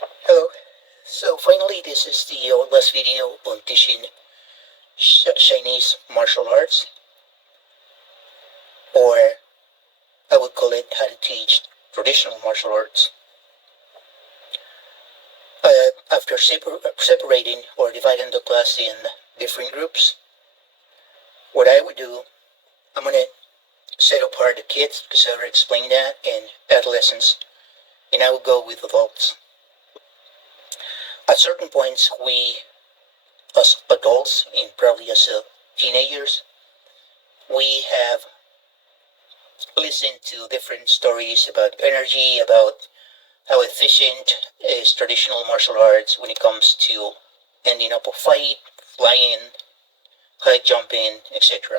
Hello. So finally, this is the last video on teaching Chinese martial arts, or I would call it how to teach traditional martial arts. After separating or dividing the class in different groups, what I would do, I'm going to set apart the kids, because I already explained that, and adolescents, and I would go with adults. At certain points, we, as adults, and probably as teenagers, we have listened to different stories about energy, about how efficient is traditional martial arts when it comes to ending up a fight, flying, high jumping, etc.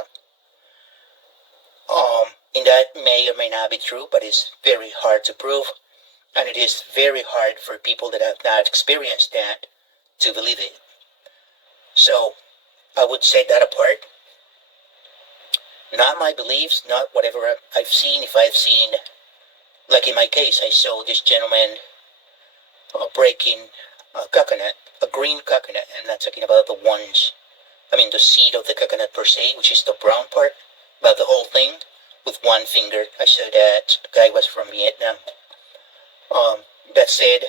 And that may or may not be true, but it's very hard to prove, and it is very hard for people that have not experienced that to believe it. So I would set that apart. Not my beliefs, not whatever I've seen. If I've seen, like in my case, I saw this gentleman breaking a coconut, a green coconut. I'm not talking about the seed of the coconut per se, which is the brown part, but the whole thing with one finger. I saw that the guy was from Vietnam. That said,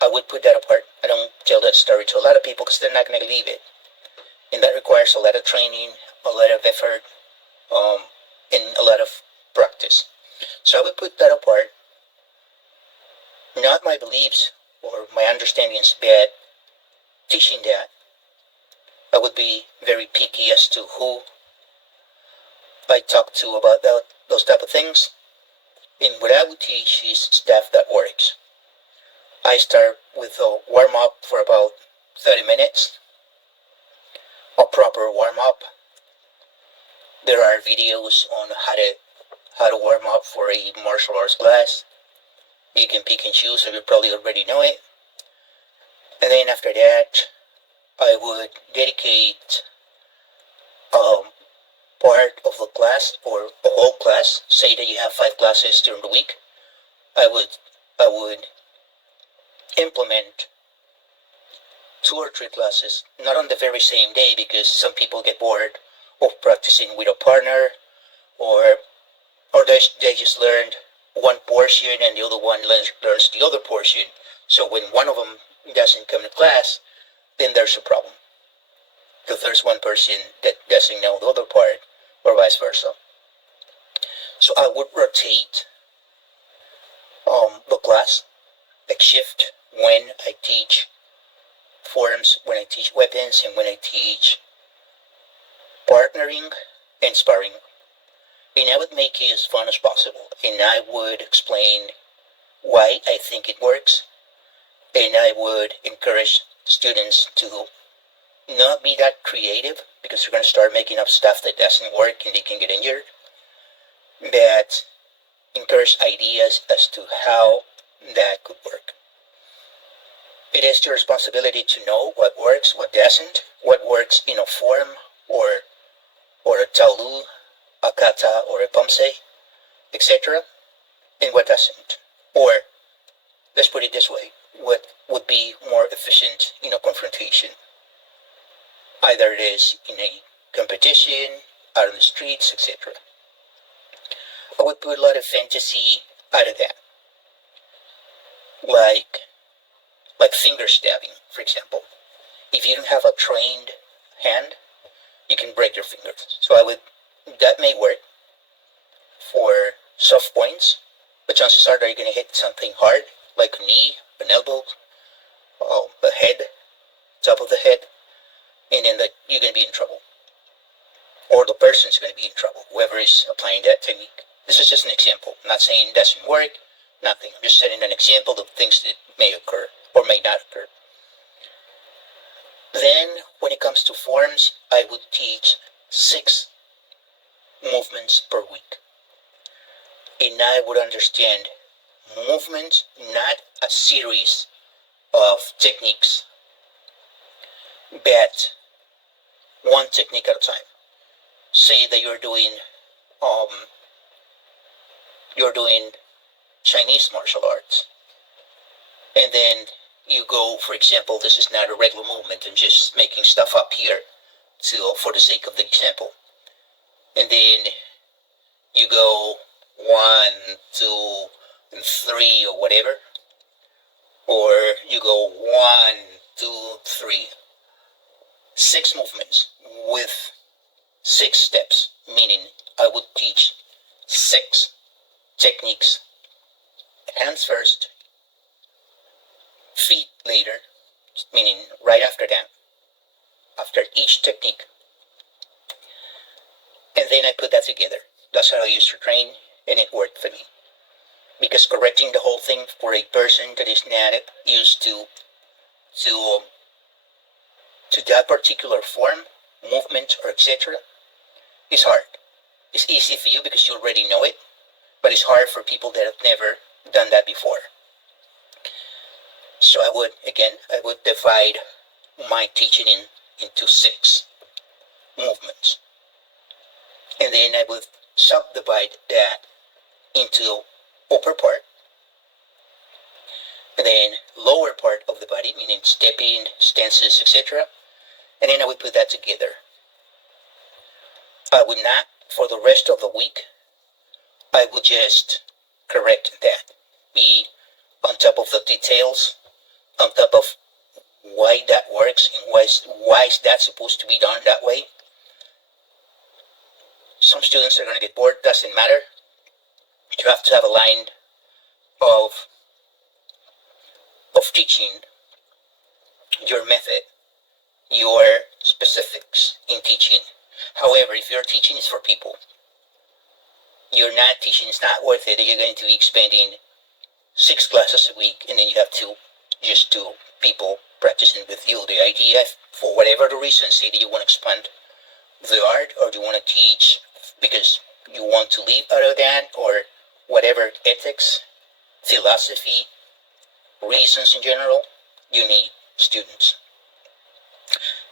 I would put that apart. I don't tell that story to a lot of people because they're not going to believe it. And that requires a lot of training, a lot of effort, and a lot of practice. So I would put that apart. Not my beliefs or my understandings, but teaching that. I would be very picky as to who I talk to about those type of things. And what I would teach is stuff that works. I start with a warm-up for about 30 minutes, a proper warm-up. There are videos on how to warm up for a martial arts class. You can pick and choose, so you probably already know it. And then after that, I would dedicate part of the class or a whole class. Say that you have 5 classes during the week. I would implement 2 or 3 classes, not on the very same day, because some people get bored of practicing with a partner, or they just learned one portion and the other one learns the other portion. So when one of them doesn't come to class, then there's a problem, because there's one person that doesn't know the other part, or vice versa. So I would rotate the class, like shift when I teach forms, when I teach weapons, and when I teach partnering and sparring. And I would make it as fun as possible, and I would explain why I think it works, and I would encourage students to not be that creative, because they're going to start making up stuff that doesn't work and they can get injured, but encourage ideas as to how that could work. It is your responsibility to know what works, what doesn't, what works in a form, or a taolu, a kata, or a pumse, etc., and what doesn't. Or, let's put it this way, what would be more efficient in a confrontation. Either it is in a competition, out on the streets, etc. I would put a lot of fantasy out of that. Like finger stabbing, for example. If you don't have a trained hand, you can break your fingers. So that may work for soft points, but chances are that you're going to hit something hard, like a knee, an elbow, a head, top of the head, and then you're going to be in trouble. Or the person's going to be in trouble, whoever is applying that technique. This is just an example. I'm not saying it doesn't work, nothing. I'm just setting an example of things that may occur or may not occur. Then, when it comes to forms, I would teach 6 movements per week. And I would understand movement, not a series of techniques, but one technique at a time. Say that you're doing Chinese martial arts, and then you go, for example, this is not a regular movement and just making stuff up here for the sake of the example. And then you go 1, 2, and 3 or whatever. Or you go 1, 2, 3. 6 movements with 6 steps, meaning I would teach 6 techniques. Hands first, feet later, meaning right after that, after each technique. And then I put that together. That's how I used to train, and it worked for me. Because correcting the whole thing for a person that is not used to that particular form, movement, or etc. is hard. It's easy for you because you already know it, but it's hard for people that have never done that before. So I would divide my teaching into 6 movements. And then I would subdivide that into upper part, and then lower part of the body, meaning stepping, stances, etc. And then I would put that together. I would not, for the rest of the week, I would just correct that. Be on top of the details, on top of why that works and why is that supposed to be done that way. Some students are going to get bored, doesn't matter. You have to have a line of teaching your method, your specifics in teaching. However, if your teaching is for people, you're not teaching, it's not worth it that you're going to be expanding 6 classes a week and then you have to just do people practicing with you. The idea, for whatever the reason, say that you want to expand the art, or do you want to teach because you want to live out of that, or whatever ethics, philosophy, reasons in general, you need students.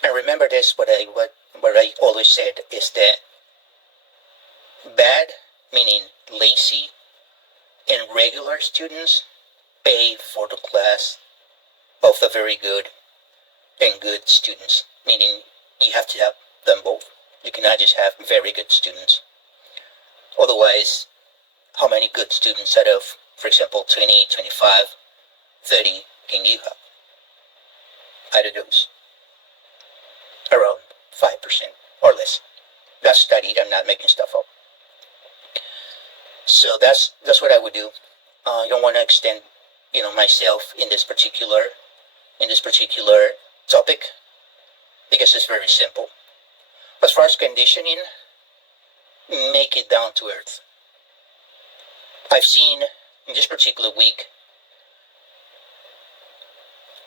And remember this, what I always said is that bad, meaning lazy, and regular students pay for the class of the very good and good students, meaning you have to have them both. You cannot just have very good students. Otherwise, how many good students out of, for example, 20, 25, 30 can you have? Out of those, around 5% or less. That's studied, I'm not making stuff up. So that's what I would do. I don't want to extend, myself in this particular topic, because it's very simple. As far as conditioning, make it down to earth. I've seen in this particular week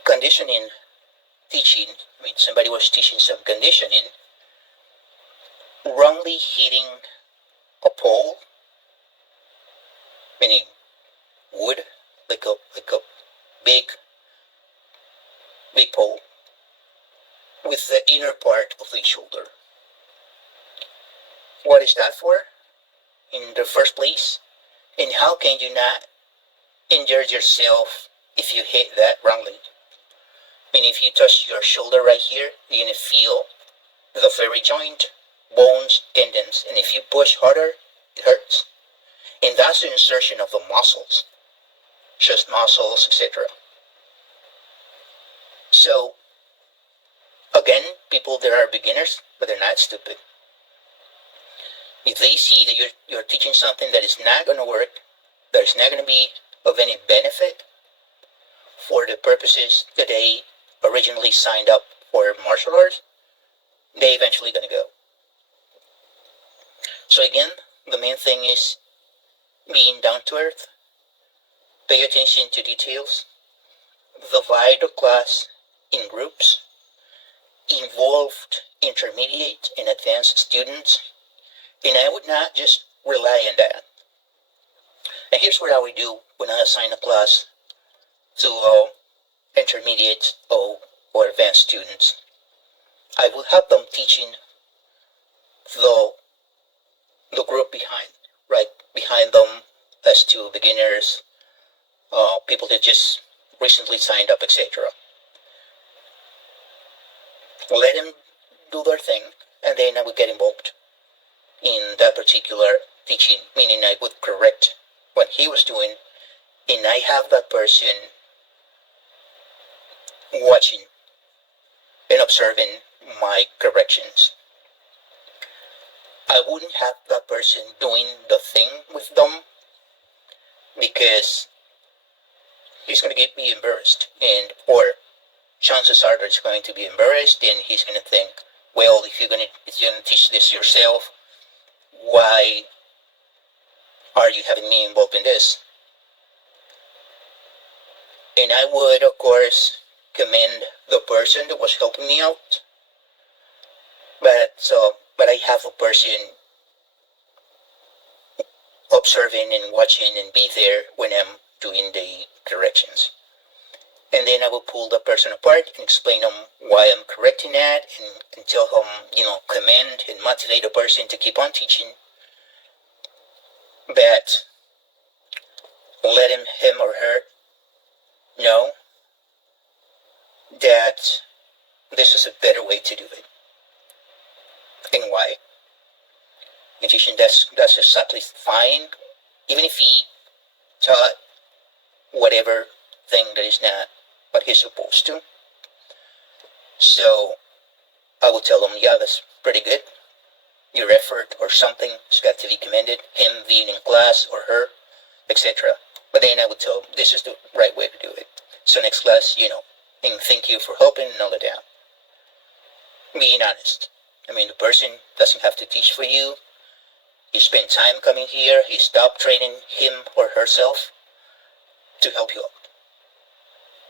conditioning teaching, somebody was teaching some conditioning, wrongly hitting a pole, meaning wood, like a big pole, with the inner part of the shoulder. What is that for, in the first place? And how can you not injure yourself if you hit that wrongly? If you touch your shoulder right here, you're going to feel the very joint, bones, tendons, and if you push harder, it hurts. And that's the insertion of the muscles, chest muscles, etc. So, again, people that are beginners, but they're not stupid. If they see that you're teaching something that is not going to work, that is not going to be of any benefit for the purposes that they originally signed up for martial arts, they eventually going to go. So again, the main thing is being down to earth, pay attention to details, divide the class in groups, involved intermediate and advanced students, and I would not just rely on that. And here's what I would do when I assign a class to intermediate or advanced students. I will have them teaching the group behind, right behind them, as to beginners, people that just recently signed up, etc. Let them do their thing, and then I would get involved in that particular teaching, meaning I would correct what he was doing, and I have that person watching and observing my corrections. I wouldn't have that person doing the thing with them because he's going to get me embarrassed, or chances are that he's going to be embarrassed and he's going to think, well, if you're going to teach this yourself, why are you having me involved in this? And I would, of course, commend the person that was helping me out. But I have a person observing and watching and be there when I'm doing the corrections. And then I will pull the person apart and explain them why I'm correcting that, and tell them, commend and motivate the person to keep on teaching. But let him or her know that this is a better way to do it. And why? In teaching, that's exactly fine, even if he taught whatever thing that is not what he's supposed to. So I will tell him, yeah, that's pretty good. Your effort or something has got to be commended, him being in class or her, etc. But then I would tell him, this is the right way to do it. So next class, and thank you for helping and all of that. Being honest. I mean, the person doesn't have to teach for you. You spend time coming here. You stop training him or herself to help you out.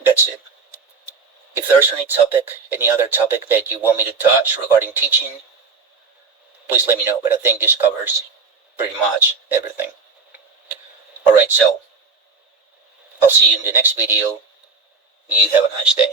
That's it. If there's any other topic that you want me to touch regarding teaching, please let me know. But I think this covers pretty much everything. Alright, so I'll see you in the next video. You have a nice day.